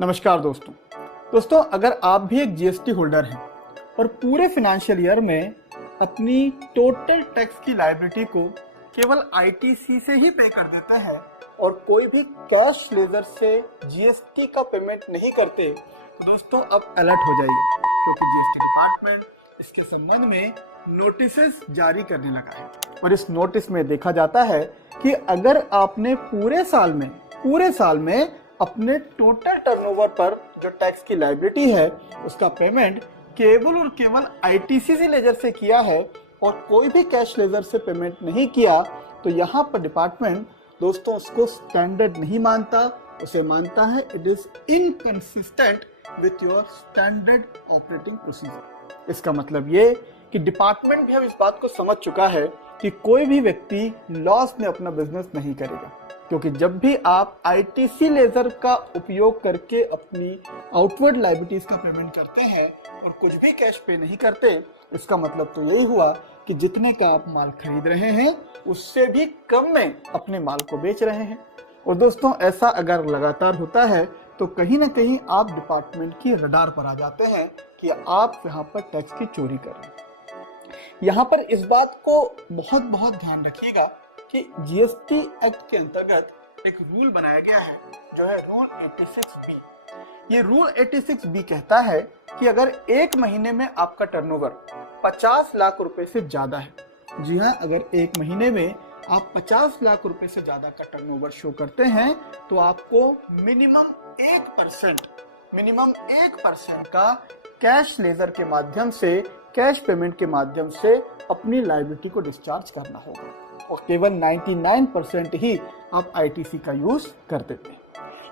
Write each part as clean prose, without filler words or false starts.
नमस्कार दोस्तों अगर आप भी एक जीएसटी होल्डर हैं और पूरे फाइनेंशियल ईयर में अपनी टोटल टैक्स की लायबिलिटी को केवल आईटीसी से ही पे कर देते हैं और कोई भी कैश लेजर से जीएसटी का पेमेंट नहीं करते तो दोस्तों अब अलर्ट हो जाइए, क्योंकि जीएसटी डिपार्टमेंट इसके संबंध में नोटिसेस जारी करने लगा है। और इस नोटिस में देखा जाता है कि अगर आपने पूरे साल में अपने टोटल टर्नओवर पर जो टैक्स की लायबिलिटी है उसका पेमेंट केवल और केवल आईटीसी से लेजर से किया है और कोई भी कैश लेजर से पेमेंट नहीं किया, तो यहाँ पर डिपार्टमेंट दोस्तों उसको स्टैंडर्ड नहीं मानता, उसे मानता है it is inconsistent with your standard operating procedure. इसका मतलब ये कि डिपार्टमेंट भी अब इस बात को समझ चुका है कि कोई भी व्यक्ति लॉस में अपना बिजनेस नहीं करेगा, क्योंकि जब भी आप आईटीसी लेजर का उपयोग करके अपनी आउटवर्ड लायबिलिटीज का पेमेंट करते हैं और कुछ भी कैश पे नहीं करते, इसका मतलब तो यही हुआ कि जितने का आप माल खरीद रहे हैं उससे भी कम में अपने माल को बेच रहे हैं। और दोस्तों ऐसा अगर लगातार होता है तो कहीं ना कहीं आप डिपार्टमेंट की रडार पर आ जाते हैं कि आप यहाँ पर टैक्स की चोरी कर रहे हैं। यहाँ पर इस बात को बहुत ध्यान रखिएगा कि जीएसटी एक्ट के अंतर्गत एक रूल बनाया गया है जो है रूल 86B। ये रूल 86B कहता है कि अगर एक महीने में आपका टर्नओवर 50 लाख रुपए से ज्यादा है, जी हाँ, अगर एक महीने में आप 50 लाख रुपए से ज्यादा का टर्नओवर शो करते हैं तो आपको मिनिमम 1% का कैश लेजर के माध्यम से, कैश पेमेंट के माध्यम से अपनी लायबिलिटी को डिस्चार्ज करना होगा और केवल 99% ही आप आईटीसी का यूज कर देते हैं।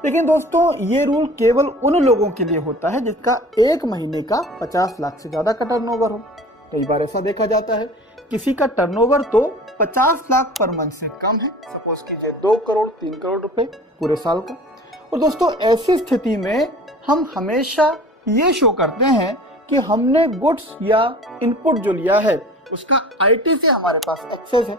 लेकिन दोस्तों ये रूल केवल उन लोगों के लिए होता है जिसका एक महीने का 50 लाख से ज्यादा का टर्नओवर हो। कई बार ऐसा देखा जाता है किसी का टर्नओवर तो 50 लाख पर मंथ से कम है, सपोज कीजिए 2 करोड़ 3 करोड़ रुपए पूरे साल का। और दोस्तों ऐसी स्थिति में हम हमेशा ये शो करते हैं कि हमने गुड्स या इनपुट जो लिया है उसका आईटी से हमारे पास एक्सेस है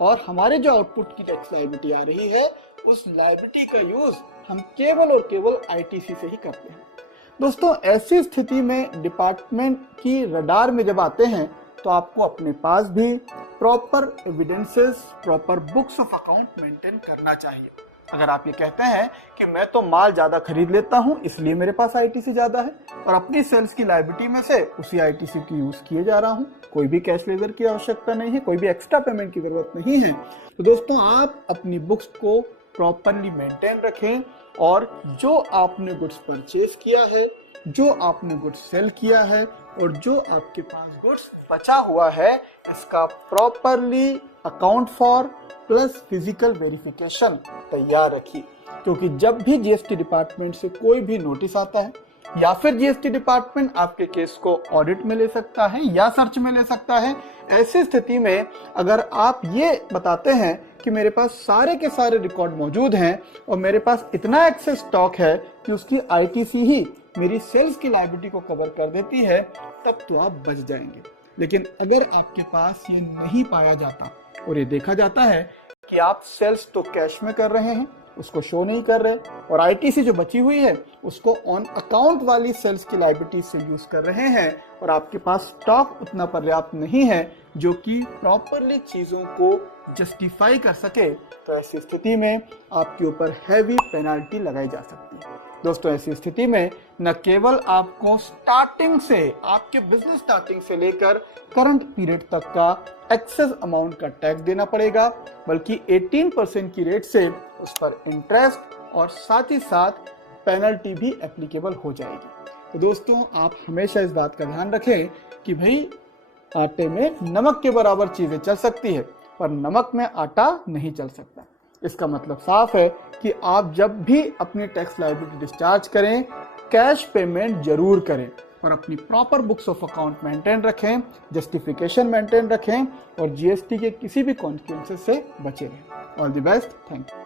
और हमारे जो आउटपुट की टैक्स लायबिलिटी आ रही है उस लायबिलिटी का यूज हम केवल और केवल आईटीसी से ही करते हैं। दोस्तों ऐसी स्थिति में डिपार्टमेंट की रडार में जब आते हैं तो आपको अपने पास भी proper evidences, proper books of account maintain करना चाहिए। अगर आप ये कहते हैं कि मैं तो माल ज्यादा खरीद लेता हूं इसलिए मेरे पास आईटीसी ज्यादा है और अपनी सेल्स की लायबिलिटी में से उसी आईटीसी की यूज किए जा रहा हूं, कोई भी कैश लेजर की आवश्यकता नहीं है, कोई भी एक्स्ट्रा पेमेंट की जरूरत नहीं है, तो दोस्तों आप अपनी बुक्स को प्रॉपरली मेंटेन रखें और जो आपने गुड्स परचेज किया है, जो आपने गुड्स सेल किया है और जो आपके पास गुड्स बचा हुआ है, इसका properly account for plus physical verification तैयार रखिए। क्योंकि जब भी जीएसटी डिपार्टमेंट से कोई भी नोटिस आता है या फिर जीएसटी डिपार्टमेंट आपके केस को ऑडिट में ले सकता है या सर्च में ले सकता है, ऐसी स्थिति में अगर आप ये बताते हैं कि मेरे पास सारे के सारे रिकॉर्ड मौजूद हैं और मेरे पास इतना एक्सेस स्टॉक है कि उसकी आईटीसी ही मेरी सेल्स की लायबिलिटी को कवर कर देती है, तब तो आप बच जाएंगे। लेकिन अगर आपके पास ये नहीं पाया जाता और ये देखा जाता है कि आप सेल्स तो कैश में कर रहे हैं, उसको शो नहीं कर रहे और आईटीसी जो बची हुई है उसको ऑन अकाउंट वाली सेल्स की लायबिलिटी से यूज कर रहे हैं और आपके पास स्टॉक उतना पर्याप्त नहीं है जो कि प्रॉपरली चीजों को जस्टिफाई कर सके, तो ऐसी स्थिति में आपके ऊपर हैवी पेनल्टी लगाई जा सकती है। दोस्तों ऐसी स्थिति में न केवल आपको स्टार्टिंग से, आपके बिजनेस स्टार्टिंग से लेकर करंट पीरियड तक का एक्सेस अमाउंट का टैक्स देना पड़ेगा, बल्कि 18% की रेट से उस पर इंटरेस्ट और साथ ही साथ पेनल्टी भी एप्लीकेबल हो जाएगी। तो दोस्तों आप हमेशा इस बात का ध्यान रखें कि भाई आटे में नमक के बराबर चीजें चल सकती है पर नमक में आटा नहीं चल सकता। इसका मतलब साफ है कि आप जब भी अपनी टैक्स लायबिलिटी डिस्चार्ज करें, कैश पेमेंट जरूर करें और अपनी proper books of account maintain रखें, जस्टिफिकेशन मेंटेन रखें और जीएसटी के किसी भी कॉन्सिक्वेंसेस से बचे रहें। All the best, thank you.